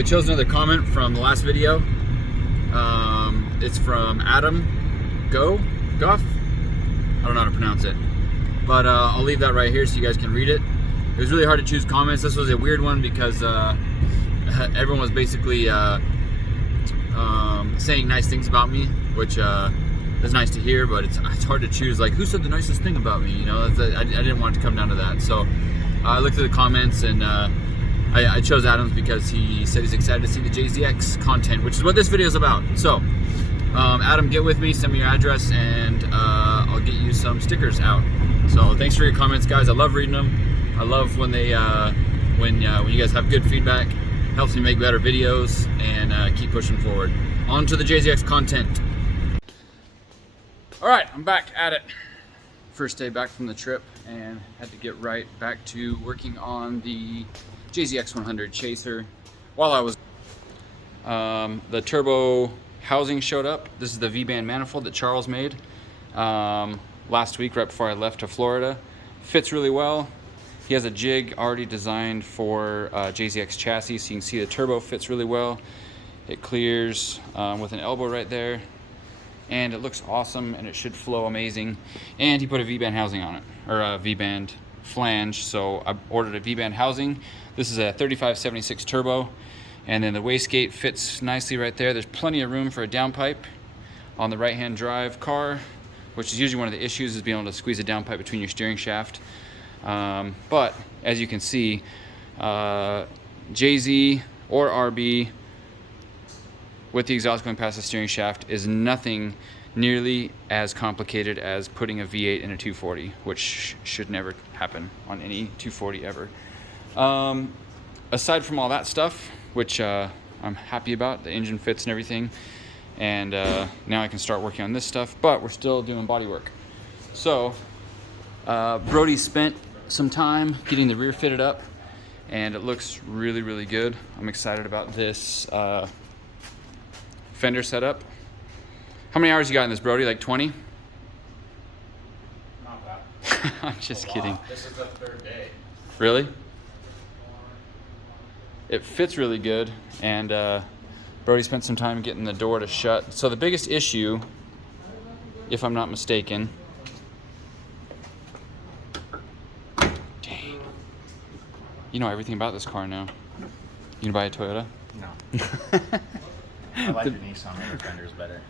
I chose another comment from the last video. It's from Adam Goff. I don't know how to pronounce it, but I'll leave that right here so you guys can read it. It was really hard to choose comments. This was a weird one because everyone was basically saying nice things about me, which is nice to hear, but it's hard to choose, like, who said the nicest thing about me, you know? I didn't want it to come down to that. So I looked at the comments, and I chose Adams because he said he's excited to see the JZX content, which is what this video is about. So Adam, get with me, send me your address, and I'll get you some stickers out. So thanks for your comments, guys. I love reading them. I love when they when you guys have good feedback. Helps me make better videos and keep pushing forward. On to the JZX content. All right, I'm back at it. First day back from the trip, and had to get right back to working on the JZX100 Chaser. While I was the turbo housing showed up. This is the V-band manifold that Charles made last week right before I left to Florida. Fits really well. He has a jig already designed for JZX chassis, so you can see the turbo fits really well. It clears with an elbow right there, and it looks awesome, and it should flow amazing. And he put a V-band housing on it, or a V-band flange, so I ordered a V-band housing. This is a 3576 turbo, and then the wastegate fits nicely right there. There's plenty of room for a downpipe on the right-hand drive car, which is usually one of the issues, is being able to squeeze a downpipe between your steering shaft. But as you can see, JZ or RB with the exhaust going past the steering shaft is nothing nearly as complicated as putting a V8 in a 240, which should never happen on any 240 ever. Aside from all that stuff, which I'm happy about, the engine fits and everything, and now I can start working on this stuff, but we're still doing body work. So Brody spent some time getting the rear fitted up, and it looks really, really good. I'm excited about this fender setup. How many hours you got in this, Brody? Like 20? Not bad. I'm just kidding. This is the third day. Really? It fits really good, and Brody spent some time getting the door to shut. So the biggest issue, if I'm not mistaken, dang, you know everything about this car now. You gonna buy a Toyota? No. I like the Nissan rear fenders better.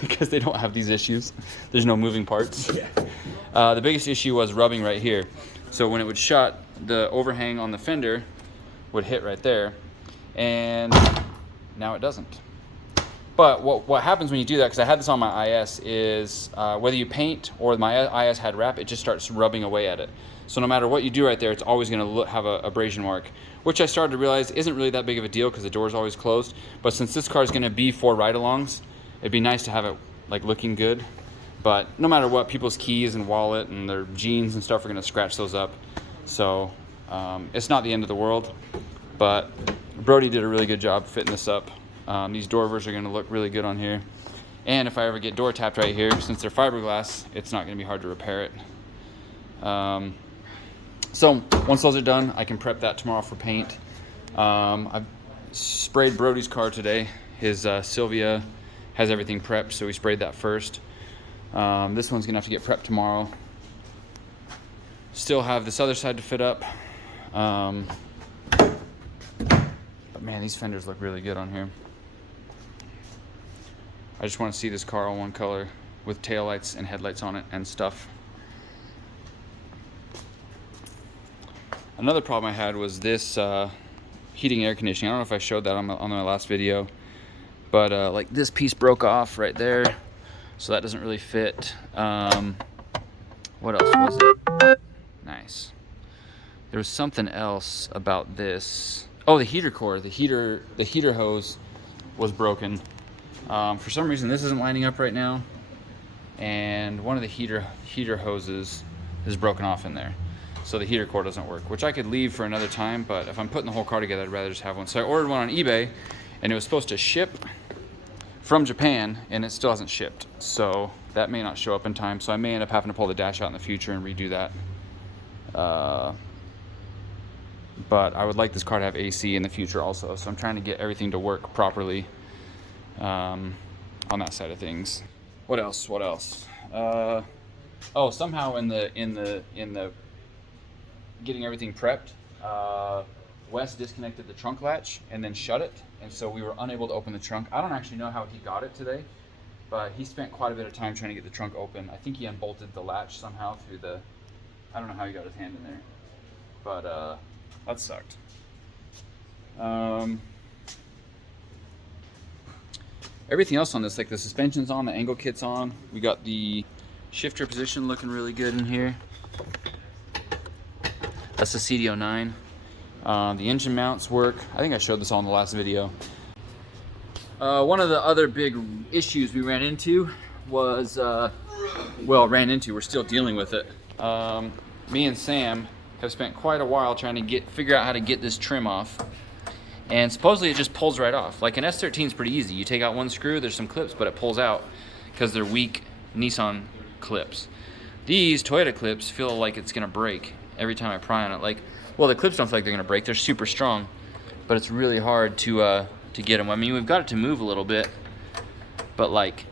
Because they don't have these issues. There's no moving parts. Yeah. The biggest issue was rubbing right here. So when it would shut, the overhang on the fender would hit right there, and now it doesn't. But what happens when you do that, because I had this on my IS, is whether you paint or my IS had wrap, it just starts rubbing away at it. So no matter what you do right there, it's always going to have a abrasion mark, which I started to realize isn't really that big of a deal because the door is always closed. But since this car is going to be for ride-alongs, it'd be nice to have it like looking good. But no matter what, people's keys and wallet and their jeans and stuff are going to scratch those up. So it's not the end of the world. But Brody did a really good job fitting this up. These doorvers are going to look really good on here. And if I ever get door tapped right here, since they're fiberglass, it's not going to be hard to repair it. So once those are done, I can prep that tomorrow for paint. I've sprayed Brody's car today. His Sylvia has everything prepped, so we sprayed that first. This one's gonna have to get prepped tomorrow. Still have this other side to fit up. But man, these fenders look really good on here. I just want to see this car all one color with taillights and headlights on it and stuff. Another problem I had was this heating air conditioning. I don't know if I showed that on my last video, but like this piece broke off right there, so that doesn't really fit. What else was it? Nice. There was something else about this. Oh, the heater core, the heater hose was broken. For some reason, this isn't lining up right now, and one of the heater hoses is broken off in there. So the heater core doesn't work, which I could leave for another time, but if I'm putting the whole car together, I'd rather just have one. So I ordered one on eBay, and it was supposed to ship from Japan, and it still hasn't shipped. So that may not show up in time, so I may end up having to pull the dash out in the future and redo that. but I would like this car to have AC in the future also. So I'm trying to get everything to work properly on that side of things. What else? What else? Oh, somehow in the getting everything prepped, Wes disconnected the trunk latch and then shut it, and so we were unable to open the trunk. I don't actually know how he got it today, but he spent quite a bit of time trying to get the trunk open. I think he unbolted the latch somehow through the, I don't know how he got his hand in there, but that sucked. Everything else on this, like the suspension's on, the angle kit's on. We got the shifter position looking really good in here. That's the CD09. The engine mounts work. I think I showed this all in the last video. One of the other big issues we ran into was, we're still dealing with it. Me and Sam have spent quite a while trying to figure out how to get this trim off. And supposedly it just pulls right off. Like an S13 is pretty easy. You take out one screw, there's some clips, but it pulls out because they're weak Nissan clips. These Toyota clips feel like it's gonna break every time I pry on it. Like, well, the clips don't feel like they're gonna break. They're super strong, but it's really hard to get them. I mean, we've got it to move a little bit, but like,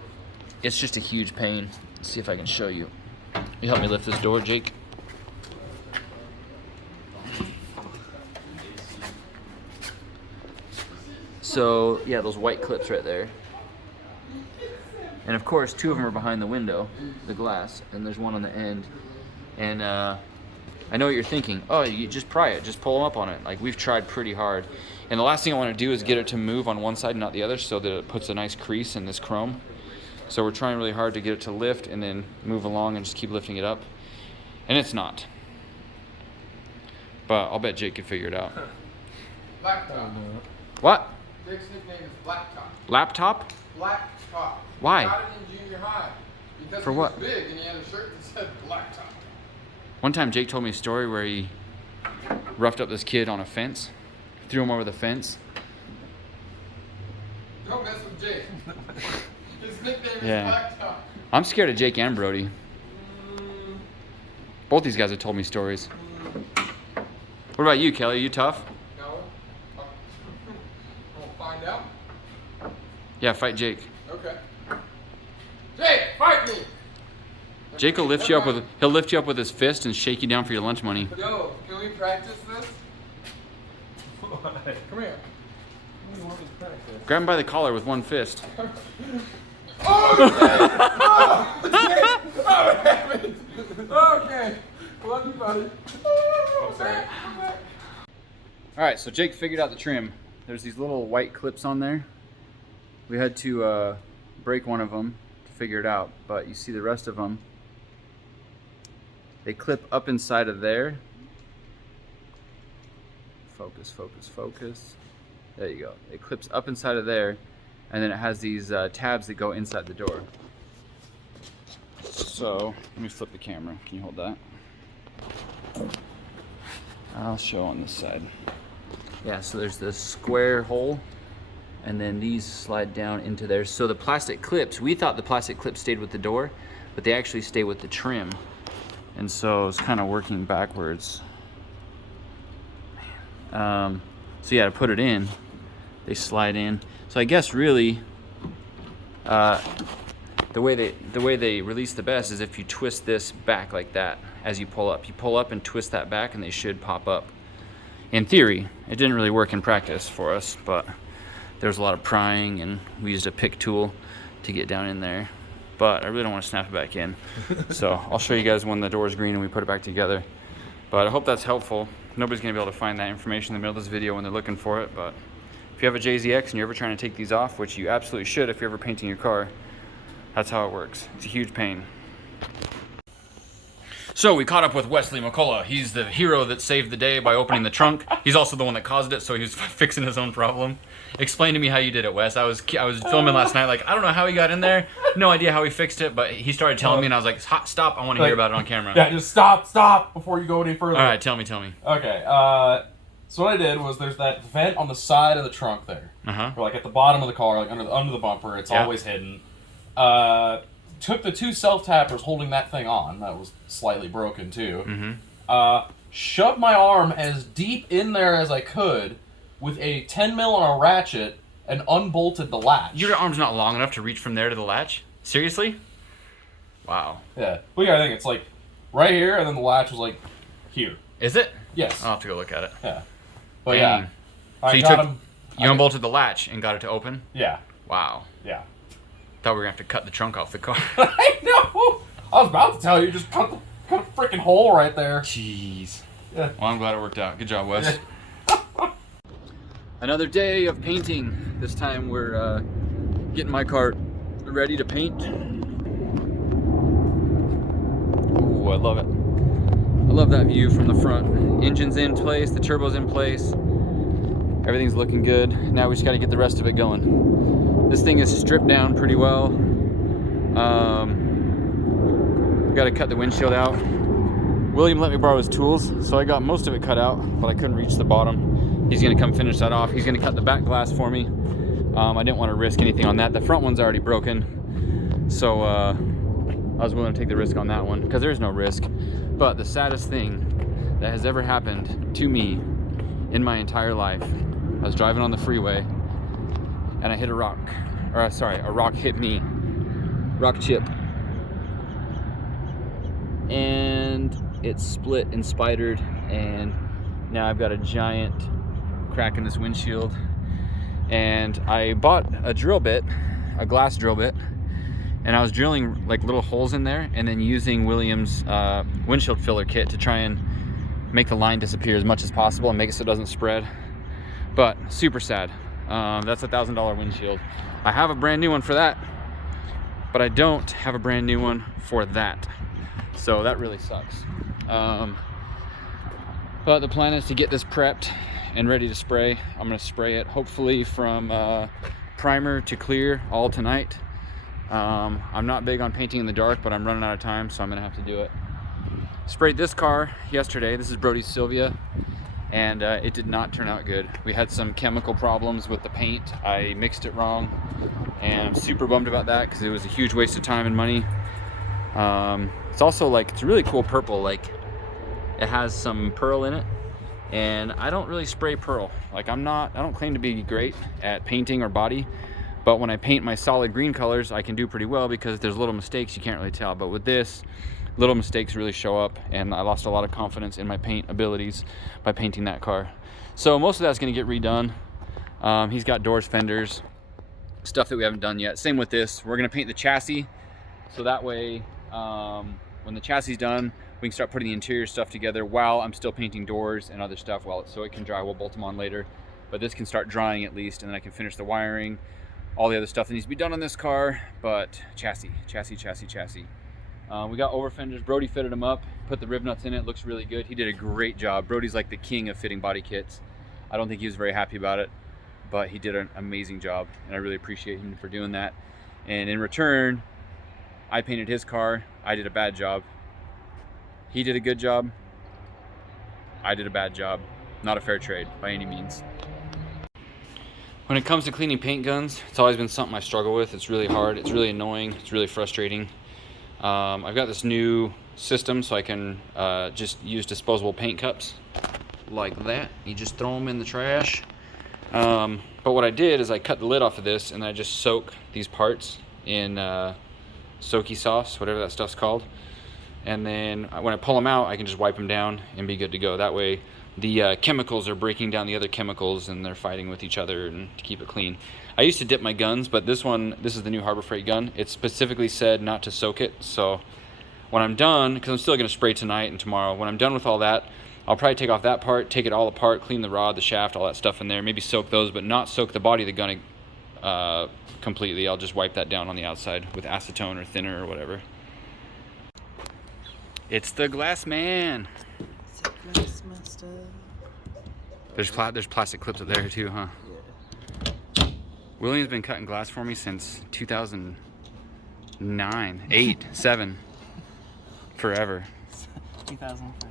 it's just a huge pain. Let's see if I can show you. You help me lift this door, Jake? So yeah, those white clips right there. And of course, two of them are behind the window, the glass, and there's one on the end. And I know what you're thinking. Oh, you just pry it, just pull them up on it. Like, we've tried pretty hard. And the last thing I want to do is get it to move on one side and not the other, so that it puts a nice crease in this chrome. So we're trying really hard to get it to lift and then move along and just keep lifting it up. And it's not. But I'll bet Jake can figure it out. Blacktop. What? Jake's nickname is Blacktop. Laptop? Blacktop. Why? Got it in junior high. Because For he what? was big and he had a shirt that said Blacktop. One time Jake told me a story where he roughed up this kid on a fence, threw him over the fence. Don't mess with Jake. His nickname Yeah. is Blacktop. I'm scared of Jake and Brody. Both these guys have told me stories. What about you, Kelly? Are you tough? No. We'll find out. Yeah, fight Jake. Okay. Jake, fight me! Jake will lift you up with, he'll lift you up with his fist and shake you down for your lunch money. Yo, can we practice this? Come here. Grab him by the collar with one fist. Oh, Jake! Oh, heavens! Okay. Love you, buddy. Oh, sorry. All right, so Jake figured out the trim. There's these little white clips on there. We had to break one of them to figure it out, but you see the rest of them. They clip up inside of there. Focus, focus, focus. There you go. It clips up inside of there, and then it has these tabs that go inside the door. So, let me flip the camera. Can you hold that? I'll show on this side. Yeah, so there's this square hole, and then these slide down into there. So the plastic clips, we thought the plastic clips stayed with the door, but they actually stay with the trim. And so it's kind of working backwards. So yeah, to put it in, they slide in. So I guess really, the way they release the best is if you twist this back like that as you pull up. You pull up and twist that back, and they should pop up. In theory, it didn't really work in practice for us, but there was a lot of prying, and we used a pick tool to get down in there. But I really don't want to snap it back in. So I'll show you guys when the door is green and we put it back together. But I hope that's helpful. Nobody's gonna be able to find that information in the middle of this video when they're looking for it, but if you have a JZX and you're ever trying to take these off, which you absolutely should if you're ever painting your car, that's how it works. It's a huge pain. So we caught up with Wesley McCullough. He's the hero that saved the day by opening the trunk. He's also the one that caused it, so he was fixing his own problem. Explain to me how you did it, Wes. I was filming last night, like, I don't know how he got in there. No idea how he fixed it, but he started telling me, and I was like, stop, I want to hear about it on camera. Yeah, just stop before you go any further. All right, tell me. Okay, so what I did was there's that vent on the side of the trunk there. Uh-huh. Or like at the bottom of the car, like under the bumper, it's always hidden. Took the two self-tappers holding that thing on, that was slightly broken too. Shoved my arm as deep in there as I could with a 10 mil on a ratchet and unbolted the latch. Your arm's not long enough to reach from there to the latch? Seriously? Wow. Yeah. Well, yeah, I think it's like right here, and then the latch was like here. Is it? Yes. I'll have to go look at it. Yeah. But Dang. yeah. So you got took, him. you unbolted the latch and got it to open? Yeah. Wow. Yeah. Thought we were going to have to cut the trunk off the car. I know! I was about to tell you, just cut a freaking hole right there. Jeez. Yeah. Well, I'm glad it worked out. Good job, Wes. Another day of painting. This time we're getting my car ready to paint. Ooh, I love it. I love that view from the front. Engine's in place, the turbo's in place. Everything's looking good. Now we just got to get the rest of it going. This thing is stripped down pretty well. Got to cut the windshield out. William let me borrow his tools, so I got most of it cut out, but I couldn't reach the bottom. He's gonna come finish that off. He's gonna cut the back glass for me. I didn't want to risk anything on that. The front one's already broken, so I was willing to take the risk on that one, because there's no risk. But the saddest thing that has ever happened to me in my entire life, I was driving on the freeway, and I hit a rock. Or sorry, a rock hit me. Rock chip. And it split and spidered, and now I've got a giant crack in this windshield. And I bought a drill bit, a glass drill bit, and I was drilling like little holes in there and then using William's windshield filler kit to try and make the line disappear as much as possible and make it so it doesn't spread. But super sad. That's a $1,000 windshield. I have a brand new one for that, but I don't have a brand new one for that. So that really sucks. But the plan is to get this prepped and ready to spray. I'm gonna spray it hopefully from primer to clear all tonight. I'm not big on painting in the dark, but I'm running out of time, so I'm gonna have to do it. Sprayed this car yesterday. This is Brody's Sylvia, and it did not turn out good. We had some chemical problems with the paint. I mixed it wrong, and I'm super bummed about that because it was a huge waste of time and money. It's also like, it's a really cool purple. Like, it has some pearl in it, and I don't really spray pearl. Like, I don't claim to be great at painting or body, but when I paint my solid green colors, I can do pretty well because if there's little mistakes, you can't really tell. But with this, little mistakes really show up, and I lost a lot of confidence in my paint abilities by painting that car. So most of that's gonna get redone. He's got doors, fenders, stuff that we haven't done yet. Same with this. We're gonna paint the chassis, so that way, when the chassis is done, we can start putting the interior stuff together while I'm still painting doors and other stuff, so it can dry. We'll bolt them on later, but this can start drying at least, and then I can finish the wiring, all the other stuff that needs to be done on this car. But chassis. We got over fenders. Brody fitted them up, put the rib nuts in it. Looks really good. He did a great job. Brody's like the king of fitting body kits. I don't think he was very happy about it, but he did an amazing job, and I really appreciate him for doing that. And in return, I painted his car. I did a bad job. He did a good job. I did a bad job. Not a fair trade by any means. When it comes to cleaning paint guns, it's always been something I struggle with. It's really hard. It's really annoying. It's really frustrating. I've got this new system, so I can just use disposable paint cups like that. You just throw them in the trash. But what I did is I cut the lid off of this, and I just soak these parts in soaky sauce, whatever that stuff's called. And then when I pull them out, I can just wipe them down and be good to go. That way the chemicals are breaking down the other chemicals, and they're fighting with each other and to keep it clean. I used to dip my guns, but this is the new Harbor Freight gun. It specifically said not to soak it. So when I'm done, because I'm still going to spray tonight and tomorrow, when I'm done with all that, I'll probably take off that part, take it all apart, clean the rod, the shaft, all that stuff in there, maybe soak those, but not soak the body of the gun completely. I'll just wipe that down on the outside with acetone or thinner or whatever. It's the glass man. There's plastic clips up there too, huh? Yeah. William's been cutting glass for me since 2009, 8, 7, forever. 2004.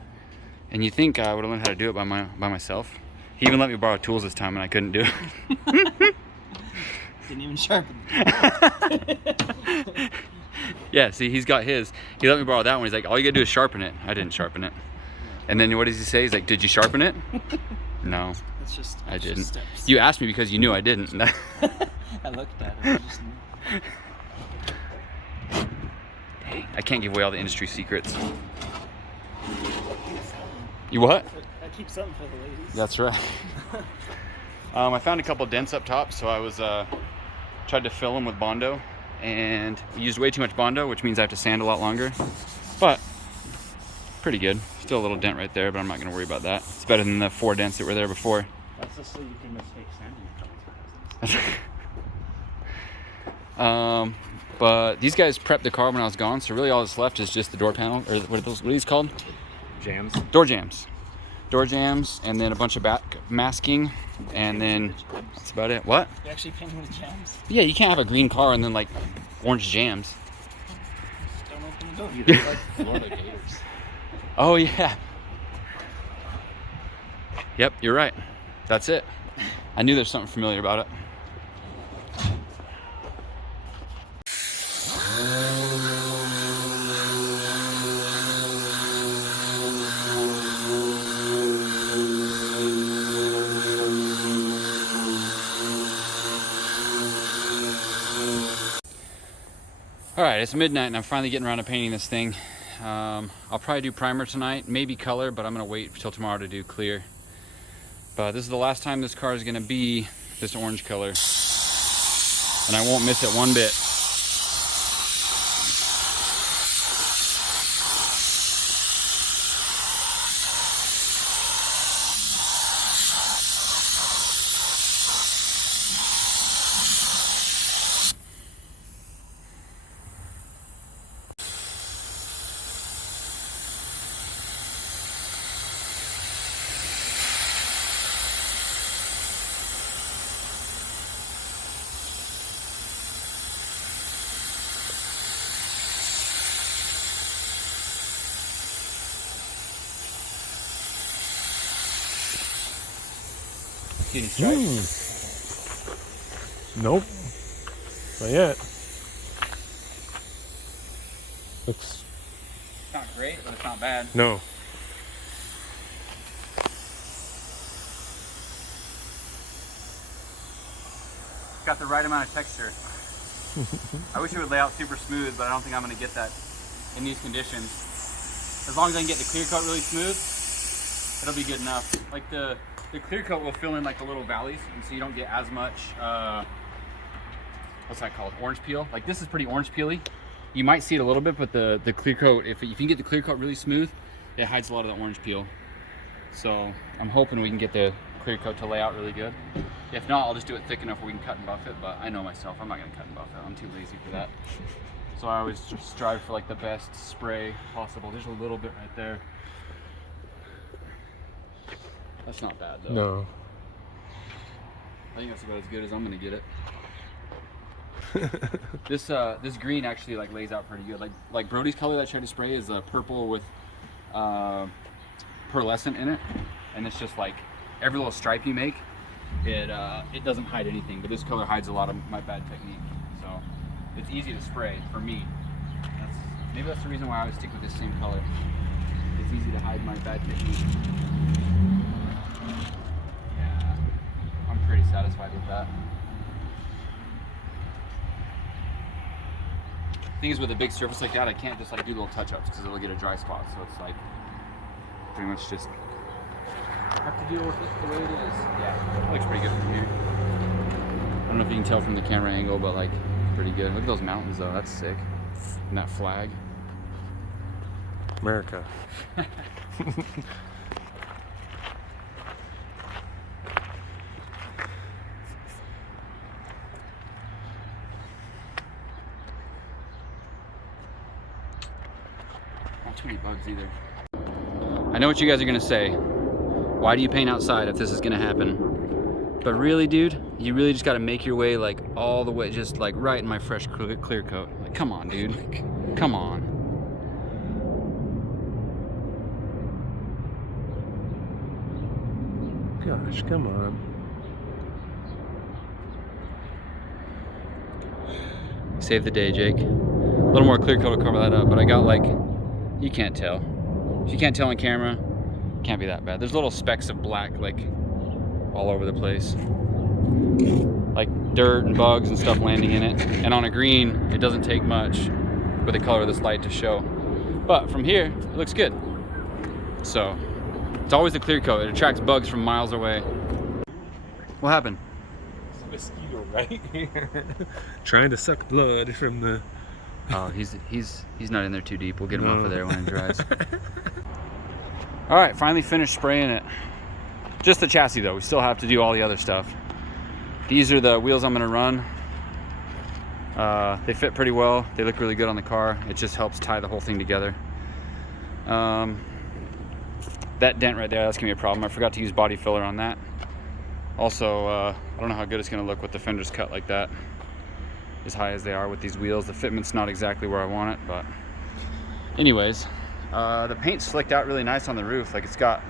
And you think I would have learned how to do it by myself? He even let me borrow tools this time, and I couldn't do it. Didn't even sharpen. Yeah, see, he's got his. He let me borrow that one. He's like, all you gotta do is sharpen it. I didn't sharpen it. And then what does he say? He's like, did you sharpen it? No, It's just. I it's didn't. just steps. You asked me because you knew I didn't. I looked at it. I just knew. Dang, I can't give away all the industry secrets. You what? I keep something for the ladies. That's right. I found a couple dents up top, so I was tried to fill them with Bondo, and used way too much Bondo, which means I have to sand a lot longer. But pretty good. Still a little dent right there, but I'm not going to worry about that. It's better than the 4 dents that were there before. That's just so you can mistake sanding a couple times. But these guys prepped the car when I was gone, so really all that's left is just the door panel, or what are these called? Jams. Door jams. Door jams, and then a bunch of back masking, and then that's about it. What? You actually painting with jams? Yeah, you can't have a green car and then like orange jams. Just don't open the door. You look like Florida Gators. Oh yeah. Yep, you're right. That's it. I knew there's something familiar about it. Alright, it's midnight and I'm finally getting around to painting this thing. I'll probably do primer tonight, maybe color, but I'm going to wait till tomorrow to do clear. But this is the last time this car is going to be this orange color. And I won't miss it one bit. See any stripes? Nope. Not yet. Looks. It's not great, but it's not bad. No. Got the right amount of texture. I wish it would lay out super smooth, but I don't think I'm going to get that in these conditions. As long as I can get the clear coat really smooth, it'll be good enough. Like the clear coat will fill in like the little valleys, and so you don't get as much, what's that called? Orange peel. Like this is pretty orange peely. You might see it a little bit, but the clear coat, if you can get the clear coat really smooth, it hides a lot of the orange peel. So I'm hoping we can get the clear coat to lay out really good. If not, I'll just do it thick enough where we can cut and buff it, but I know myself, I'm not gonna cut and buff it. I'm too lazy for that. So I always just strive for like the best spray possible. There's a little bit right there. That's not bad though. No. I think that's about as good as I'm gonna get it. This green actually like lays out pretty good. Like Brody's color that I tried to spray is purple with pearlescent in it, and it's just like every little stripe you make, it doesn't hide anything. But this color hides a lot of my bad technique, so it's easy to spray for me. Maybe that's the reason why I always stick with this same color. It's easy to hide my bad technique. Yeah, I'm pretty satisfied with that. Thing is, with a big surface like that, I can't just like do little touch-ups because it'll get a dry spot. So it's like pretty much just have to deal with it the way it is. Yeah, it looks pretty good from here. I don't know if you can tell from the camera angle, but like pretty good. Look at those mountains though, that's sick. And that flag. America. Not too many bugs either. I know what you guys are gonna say. Why do you paint outside if this is gonna happen? But really, dude, you really just gotta make your way like all the way, just like right in my fresh clear coat. Like, come on, dude. Come on. Gosh, come on. Save the day, Jake. A little more clear coat to cover that up, but I got like, you can't tell. If you can't tell on camera, Can't be that bad. There's little specks of black like all over the place, like dirt and bugs and stuff landing in it. And on a green, it doesn't take much with the color of this light to show. But from here, it looks good. So it's always a clear coat. It attracts bugs from miles away. What happened? It's a mosquito right here, trying to suck blood from the. Oh, he's not in there too deep. We'll get him off of there when it dries. All right, finally finished spraying it. Just the chassis though. We still have to do all the other stuff. These are the wheels I'm gonna run. They fit pretty well. They look really good on the car. It just helps tie the whole thing together. That dent right there, that's gonna be a problem. I forgot to use body filler on that. Also, I don't know how good it's gonna look with the fenders cut like that, as high as they are with these wheels. The fitment's not exactly where I want it, but anyways, the paint's slicked out really nice on the roof. Like, it's got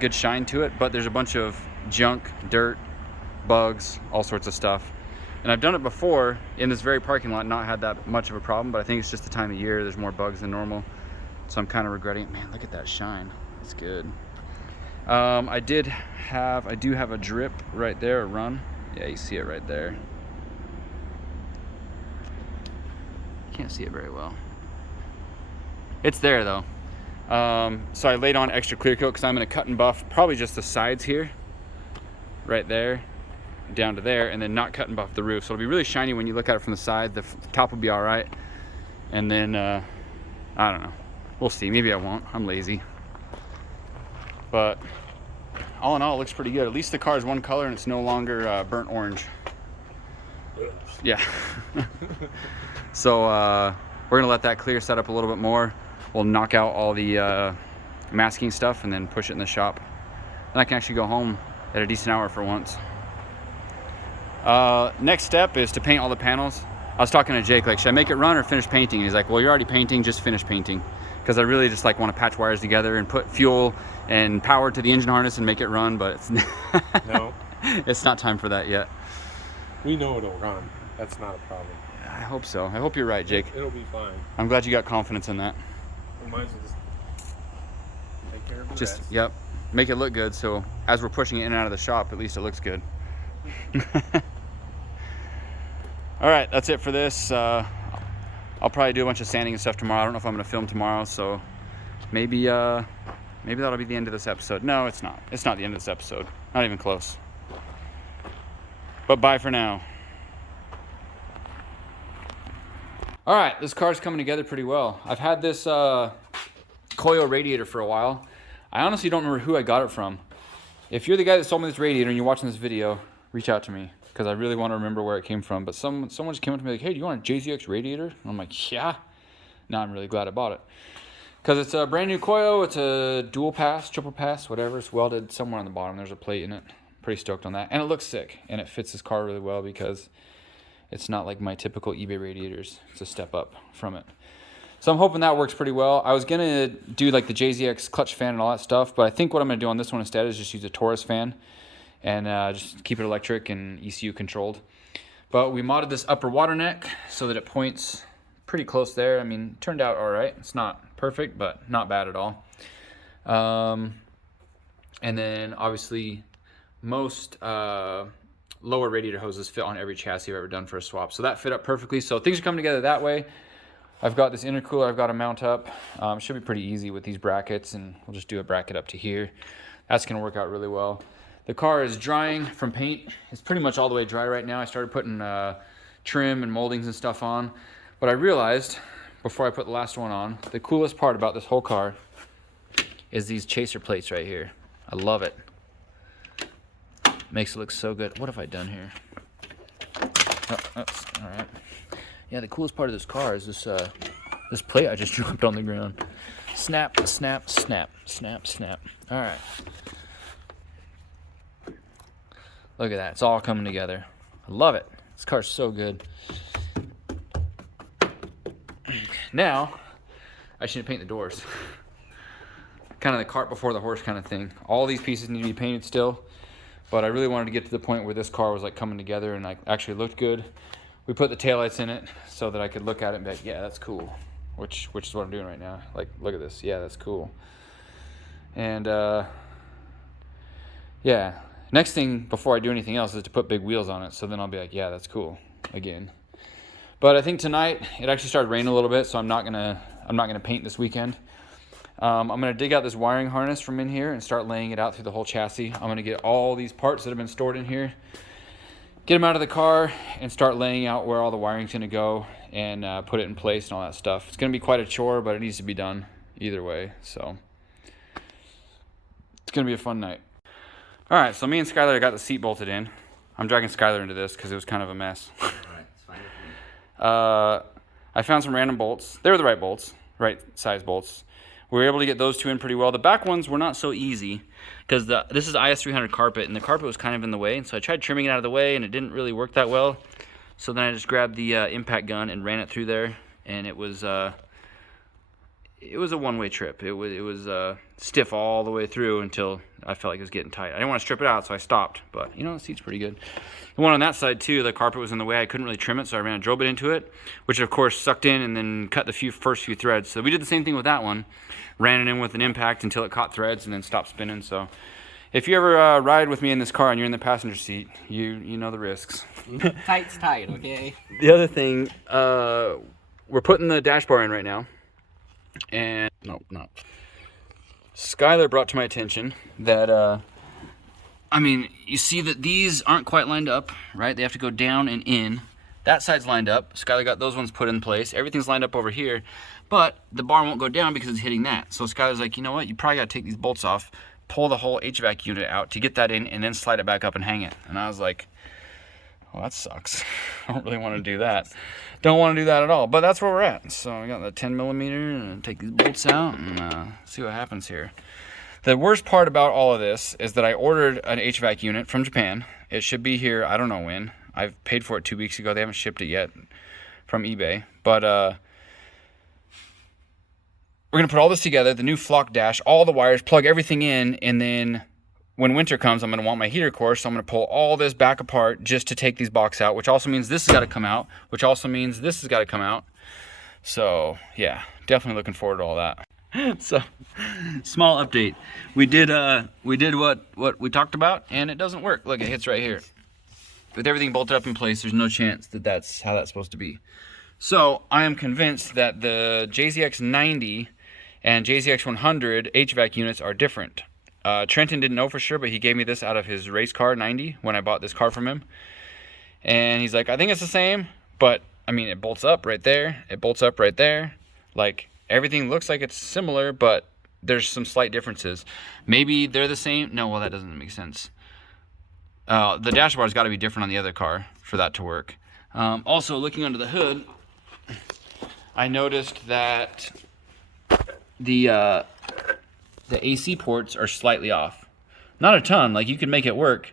good shine to it, but there's a bunch of junk, dirt, bugs, all sorts of stuff. And I've done it before in this very parking lot, not had that much of a problem, but I think it's just the time of year. There's more bugs than normal, so I'm kind of regretting it. Man, look at that shine. It's good. I do have a drip right there, a run. Yeah, you see it right there. Can't see it very well. It's there though. So I laid on extra clear coat because I'm going to cut and buff probably just the sides here, right there, down to there, and then not cut and buff the roof. So it'll be really shiny when you look at it from the side. The top will be all right, and then I don't know. We'll see. Maybe I won't. I'm lazy. But all in all, it looks pretty good. At least the car is one color and it's no longer burnt orange. Yeah. So we're gonna let that clear set up a little bit more. We'll knock out all the masking stuff and then push it in the shop. Then I can actually go home at a decent hour for once. Next step is to paint all the panels. I was talking to Jake, like, should I make it run or finish painting? And he's like, well, you're already painting, just finish painting. Because I really just like want to patch wires together and put fuel and power to the engine harness and make it run, but it's No. It's not time for that yet. We know it'll run. That's not a problem. I hope so. I hope you're right, Jake. It'll be fine. I'm glad you got confidence in that. We might as well just take care of the Just, rest. yep, make it look good, so as we're pushing it in and out of the shop, at least it looks good. All right, that's it for this. I'll probably do a bunch of sanding and stuff tomorrow. I don't know if I'm gonna film tomorrow, so maybe that'll be the end of this episode. No, it's not. It's not the end of this episode. Not even close. But bye for now. All right, this car's coming together pretty well. I've had this coil radiator for a while. I honestly don't remember who I got it from. If you're the guy that sold me this radiator and you're watching this video, reach out to me, because I really want to remember where it came from. But someone just came up to me like, hey, do you want a JZX radiator? And I'm like, yeah. Now I'm really glad I bought it, because it's a brand new coil. It's a dual pass, triple pass, whatever. It's welded somewhere on the bottom. There's a plate in it. Pretty stoked on that. And it looks sick, and it fits this car really well because it's not like my typical eBay radiators. It's a step up from it. So I'm hoping that works pretty well. I was gonna do like the JZX clutch fan and all that stuff, but I think what I'm gonna do on this one instead is just use a Taurus fan and just keep it electric and ECU controlled. But we modded this upper water neck so that it points pretty close there. I mean, it turned out all right. It's not perfect, but not bad at all. And then obviously most lower radiator hoses fit on every chassis I've ever done for a swap. So that fit up perfectly. So things are coming together that way. I've got this intercooler I've got to mount up. It should be pretty easy with these brackets, and we'll just do a bracket up to here. That's going to work out really well. The car is drying from paint. It's pretty much all the way dry right now. I started putting trim and moldings and stuff on, but I realized before I put the last one on, the coolest part about this whole car is these chaser plates right here. I love it. Makes it look so good. What have I done here? Oh, all right. Yeah, the coolest part of this car is this this plate I just dropped on the ground. Snap, snap, snap, snap, snap. All right. Look at that. It's all coming together. I love it. This car's so good. Now, I should paint the doors. Kind of the cart before the horse kind of thing. All these pieces need to be painted still, but I really wanted to get to the point where this car was like coming together and like actually looked good. We put the taillights in it so that I could look at it and be like, yeah, that's cool. Which is what I'm doing right now. Like, look at this. Yeah, that's cool. And yeah, next thing before I do anything else is to put big wheels on it, so then I'll be like, yeah, that's cool again. But I think tonight it actually started raining a little bit, so I'm not gonna paint this weekend. I'm gonna dig out this wiring harness from in here and start laying it out through the whole chassis. I'm gonna get all these parts that have been stored in here, get them out of the car, and start laying out where all the wiring's gonna go, and put it in place and all that stuff. It's gonna be quite a chore, but it needs to be done either way, so it's gonna be a fun night. All right, so me and Skylar got the seat bolted in. I'm dragging Skylar into this because it was kind of a mess. All right, it's fine with me. I found some random bolts. They were the right bolts, right size bolts. We were able to get those two in pretty well. The back ones were not so easy because this is IS300 carpet, and the carpet was kind of in the way. And so I tried trimming it out of the way, and it didn't really work that well. So then I just grabbed the impact gun and ran it through there, and it was a one-way trip. It was stiff all the way through until I felt like it was getting tight. I didn't want to strip it out, so I stopped. But, you know, the seat's pretty good. The one on that side, too, the carpet was in the way. I couldn't really trim it, so I ran a drill bit into it, which, of course, sucked in and then cut the first few threads. So we did the same thing with that one. Ran it in with an impact until it caught threads and then stopped spinning. So if you ever ride with me in this car and you're in the passenger seat, you know the risks. Tight's tight, okay? The other thing, we're putting the dash bar in right now. And no. Skylar brought to my attention that I mean, you see that these aren't quite lined up, right? They have to go down and in. That side's lined up. Skylar got those ones put in place. Everything's lined up over here, but the bar won't go down because it's hitting that. So Skylar's like, you know what? You probably got to take these bolts off, pull the whole HVAC unit out to get that in, and then slide it back up and hang it. And I was like, well, that sucks. I don't really want to do that. Don't want to do that at all, but that's where we're at. So I got the 10 millimeter and take these bolts out and see what happens here. The worst part about all of this is that I ordered an HVAC unit from Japan. It should be here, I don't know when. I've paid for it 2 weeks ago. They haven't shipped it yet from eBay. But we're going to put all this together, the new flock dash, all the wires, plug everything in, and then when winter comes, I'm going to want my heater core, so I'm going to pull all this back apart just to take these boxes out, which also means this has got to come out, which also means this has got to come out. So, yeah, definitely looking forward to all that. So, small update. We did what we talked about, and it doesn't work. Look, it hits right here. With everything bolted up in place, there's no chance that that's how that's supposed to be. So, I am convinced that the JZX90 and JZX100 HVAC units are different. Trenton didn't know for sure, but he gave me this out of his race car 90 when I bought this car from him. And he's like, I think it's the same, but I mean, it bolts up right there. It bolts up right there. Like, everything looks like it's similar, but there's some slight differences. Maybe they're the same. No, well, that doesn't make sense. The dashboard's got to be different on the other car for that to work. Also, looking under the hood, I noticed that the AC ports are slightly off. Not a ton, like you could make it work,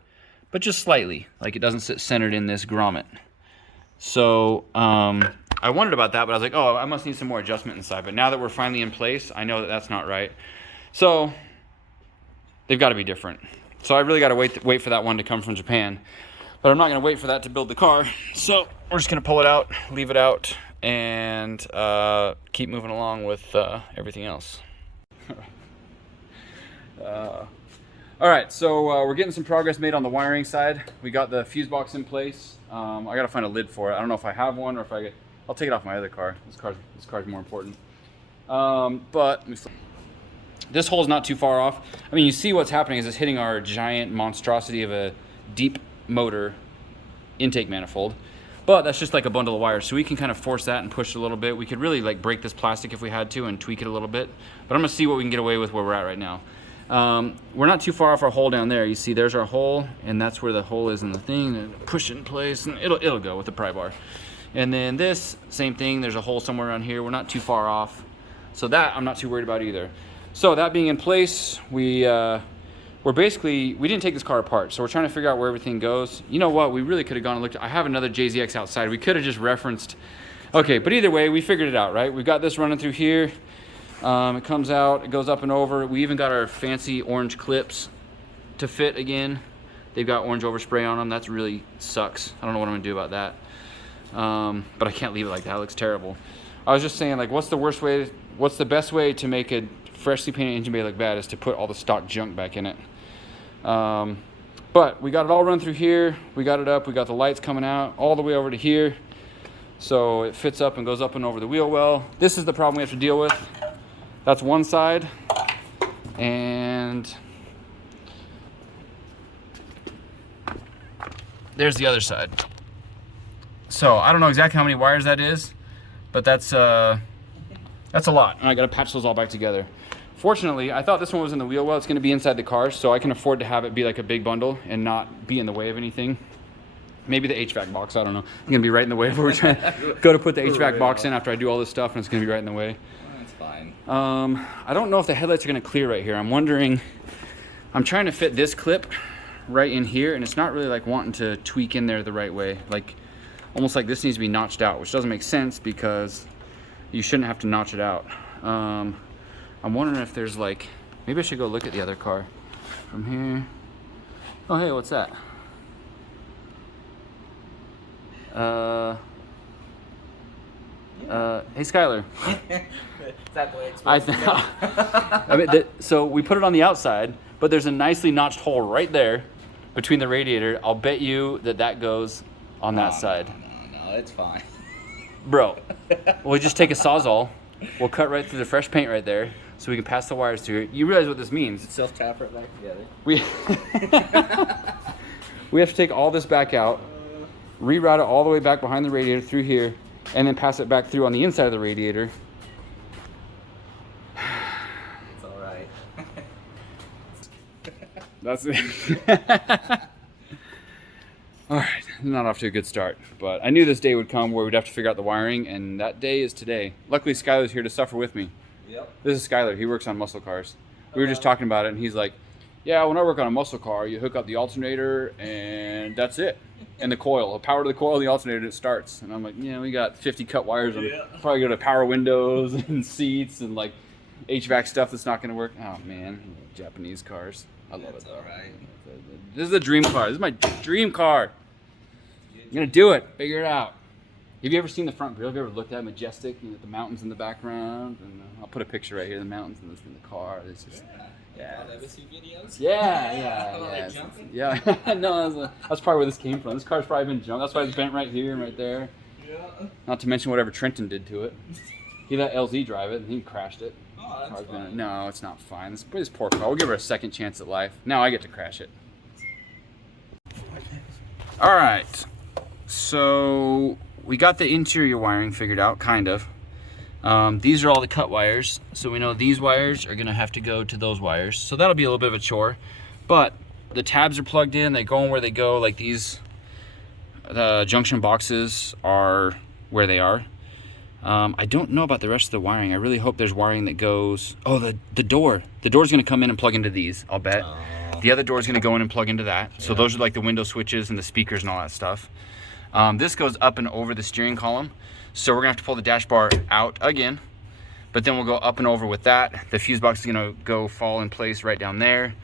but just slightly. Like it doesn't sit centered in this grommet. So I wondered about that, but I was like, oh, I must need some more adjustment inside. But now that we're finally in place, I know that that's not right. So they've got to be different. So I really got to wait for that one to come from Japan. But I'm not going to wait for that to build the car. So we're just going to pull it out, leave it out, and keep moving along with everything else. All right, so we're getting some progress made on the wiring side. We got the fuse box in place. I got to find a lid for it. I don't know if I have one or if I'll take it off my other car. This car's more important. But this hole's not too far off. I mean, you see what's happening is it's hitting our giant monstrosity of a deep motor intake manifold. But that's just like a bundle of wires, so we can kind of force that and push it a little bit. We could really like break this plastic if we had to and tweak it a little bit. But I'm gonna see what we can get away with where we're at right now. We're not too far off our hole down there. You see there's our hole, and that's where the hole is in the thing. And push it in place, and it'll go with the pry bar. And then this, same thing, there's a hole somewhere around here. We're not too far off. So that I'm not too worried about either. So that being in place, we didn't take this car apart, so we're trying to figure out where everything goes. You know what, we really could have gone and looked. I have another JZX outside. We could have just referenced. Okay, but either way, we figured it out, right? We've got this running through here. It comes out, it goes up and over. We even got our fancy orange clips to fit again. They've got orange overspray on them. That really sucks. I don't know what I'm gonna do about that. But I can't leave it like that. It looks terrible. I was just saying, like, what's the best way to make a freshly painted engine bay look bad is to put all the stock junk back in it. But we got it all run through here. We got it up. We got the lights coming out all the way over to here. So it fits up and goes up and over the wheel well. This is the problem we have to deal with. That's one side. And there's the other side. So I don't know exactly how many wires that is, but that's a lot. And I gotta patch those all back together. Fortunately, I thought this one was in the wheel well. It's gonna be inside the car, so I can afford to have it be like a big bundle and not be in the way of anything. Maybe the HVAC box, I don't know. It's gonna be right in the way if we're trying to go to put the HVAC box in after I do all this stuff, and it's gonna be right in the way. That's fine. I don't know if the headlights are gonna clear right here. I'm wondering, I'm trying to fit this clip right in here, and it's not really like wanting to tweak in there the right way. Like, almost like this needs to be notched out, which doesn't make sense because you shouldn't have to notch it out. I'm wondering if there's like, maybe I should go look at the other car from here. Oh, hey, what's that? Hey, Skylar. Is that the way it's I supposed to go? I mean, so we put it on the outside, but there's a nicely notched hole right there between the radiator. I'll bet you that goes on that side. No, it's fine. Bro, we'll just take a Sawzall. We'll cut right through the fresh paint right there so we can pass the wires through it. You realize what this means. Self-tap right back together. We have to take all this back out, reroute it all the way back behind the radiator through here, and then pass it back through on the inside of the radiator. It's all right. That's it. All right, not off to a good start, but I knew this day would come where we'd have to figure out the wiring, and that day is today. Luckily, Skylar's here to suffer with me. Yep. This is Skylar. He works on muscle cars. We were just talking about it, and he's like, yeah, when I work on a muscle car, you hook up the alternator, and that's it. And the coil, the power to the coil, the alternator, and it starts. And I'm like, yeah, we got 50 cut wires. And probably go to power windows and seats and like HVAC stuff that's not going to work. Oh, man, Japanese cars. I love it. All right. This is a dream car. This is my dream car. I'm going to do it. Figure it out. Have you ever seen the front grille? Have you ever looked at it? Majestic, you know, the mountains in the background? And I'll put a picture right here of the mountains and this in the car. It's just... Yeah. videos? Yeah. Yeah. No, that's probably where this came from. This car's probably been junked. That's why it's bent right here and right there. Yeah. Not to mention whatever Trenton did to it. He let LZ drive it and he crashed it. Oh, that's fine. No, it's not fine. This poor car. We'll give her a second chance at life. Now I get to crash it. All right. So we got the interior wiring figured out, kind of. These are all the cut wires, so we know these wires are gonna have to go to those wires. So that'll be a little bit of a chore, but the tabs are plugged in, they go where they go. Like these, the junction boxes are where they are. I don't know about the rest of the wiring. I really hope there's wiring that goes, oh, the door. The door's gonna come in and plug into these, I'll bet. The other door's gonna go in and plug into that. So those are like the window switches and the speakers and all that stuff. This goes up and over the steering column. So we're gonna have to pull the dash bar out again, but then we'll go up and over with that. The fuse box is gonna go fall in place right down there.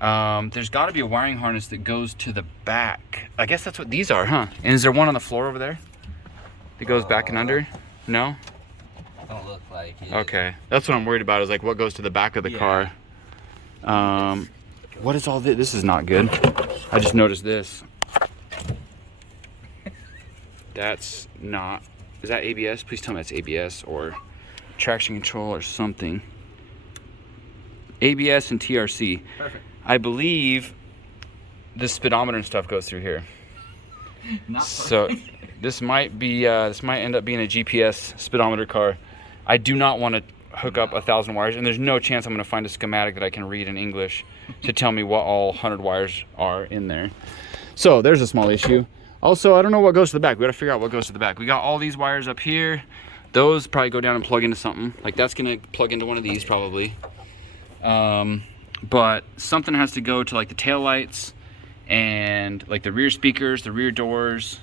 There's gotta be a wiring harness that goes to the back. I guess that's what these are, huh? And is there one on the floor over there that goes back and under? No? Don't look like it. Okay, that's what I'm worried about, is like what goes to the back of the car. What is all this? This is not good. I just noticed this. That's not, is that ABS? Please tell me that's ABS or traction control or something. ABS and TRC. Perfect. I believe the speedometer and stuff goes through here. Not So this might be, this might end up being a GPS speedometer car. I do not want to hook up 1,000 wires, and there's no chance I'm going to find a schematic that I can read in English to tell me what all 100 wires are in there. So there's a small issue. Also, I don't know what goes to the back. We got to figure out what goes to the back. We got all these wires up here. Those probably go down and plug into something. Like that's going to plug into one of these probably. But something has to go to like the tail lights and like the rear speakers, the rear doors.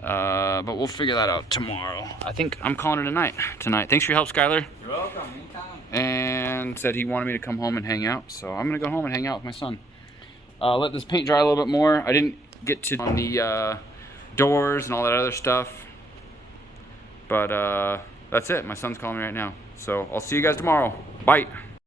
But we'll figure that out tomorrow. I think I'm calling it a night tonight. Thanks for your help, Skylar. You're welcome. Anytime. And said he wanted me to come home and hang out. So I'm going to go home and hang out with my son. Let this paint dry a little bit more. I didn't get to on the doors and all that other stuff. But that's it. My son's calling me right now. So I'll see you guys tomorrow. Bye.